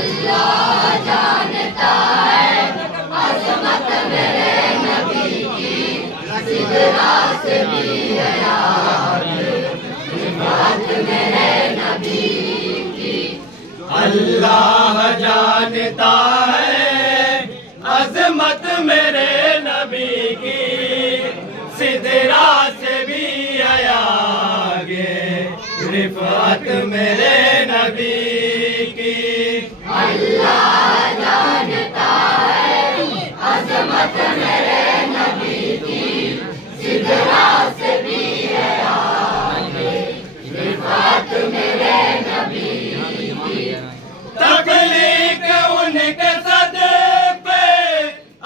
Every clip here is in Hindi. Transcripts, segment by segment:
अल्लाह जानता है अज़मत मेरे नबी की, सिदरा से भी है आगे बात मेरे नबी की। अल्लाह जानता है अज़मत मेरे नबी की, सिदरा से भी आगे रिफ़अत मेरे नबी की। अल्लाह जानता है अज़मत मेरे नबी की, सिदरा से भी है आगे रिफ़अत मेरे नबी की। तख्लीक उनके सदे पे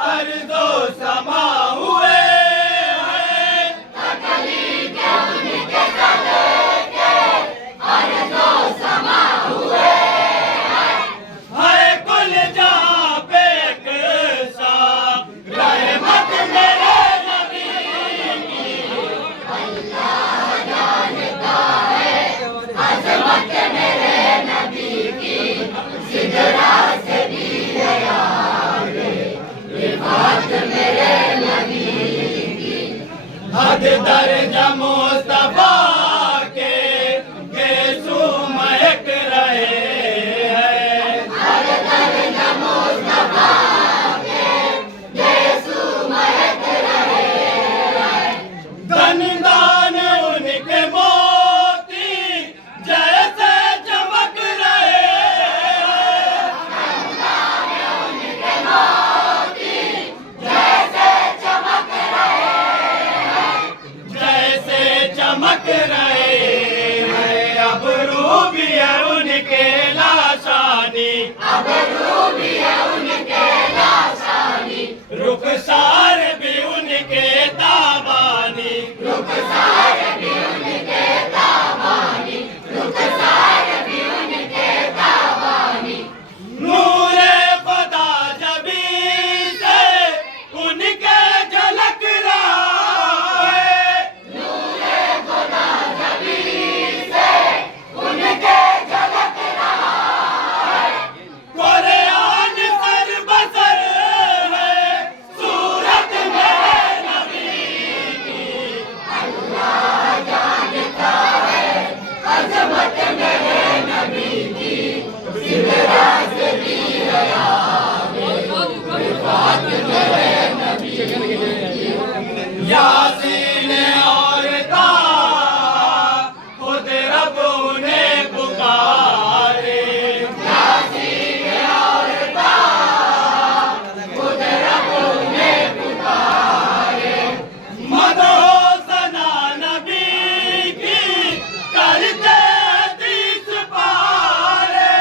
अर्ज़ो समा हुए हैं, तख्लीक उनके सदके अर्ज़ो समा हुए हैं। है कुल जहां पे एकसा रहमत मेरे नबी की। अल्लाह जानता है अज़मत मेरे नबी की, सिदरा से भी है आगे रिफ़अत मेरे नबी की। हद दर्जा मुस्तफा के गेसू महक रहे हैं, हर दर्जा मुस्तफा के गेसू महक रहे हैं। दंदान उनके मोती जैसे चमक रहे हैं, उनके मोती जैसे चमक रहे हैं, जैसे चमक रहे हैं। अब रूबी है उनके लाशानी, अब रूबी है उनके लाशानी, रुखसार भी उनके ताबानी, रुखसार भी उनके ताबानी, रुखसार भी उनके ताबानी। नूरे खुदा जबी से उनके झलक रहा है, नूरे खुदा जबी से उनके झलक रहा है। कुरान सर बसर है सूरत मेरे नबी की। अल्लाह जानता है अज़मत मेरे नबी की, सिदरा से भी है आगे रिफ़अत मेरे नबी की। यासीन और ताहा खुद रब उन्हें पुकारे, यासीन और ताहा खुद रब उन्हें पुकारे। मदहो सना नबी की करते हदीस पारे,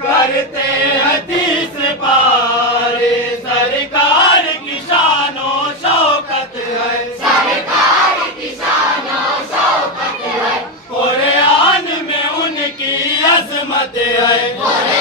करते हदीस पारे। सरकार की शानो शौकत है, सरकार की शान और शौकत है, कुरान में उनकी अजमत है।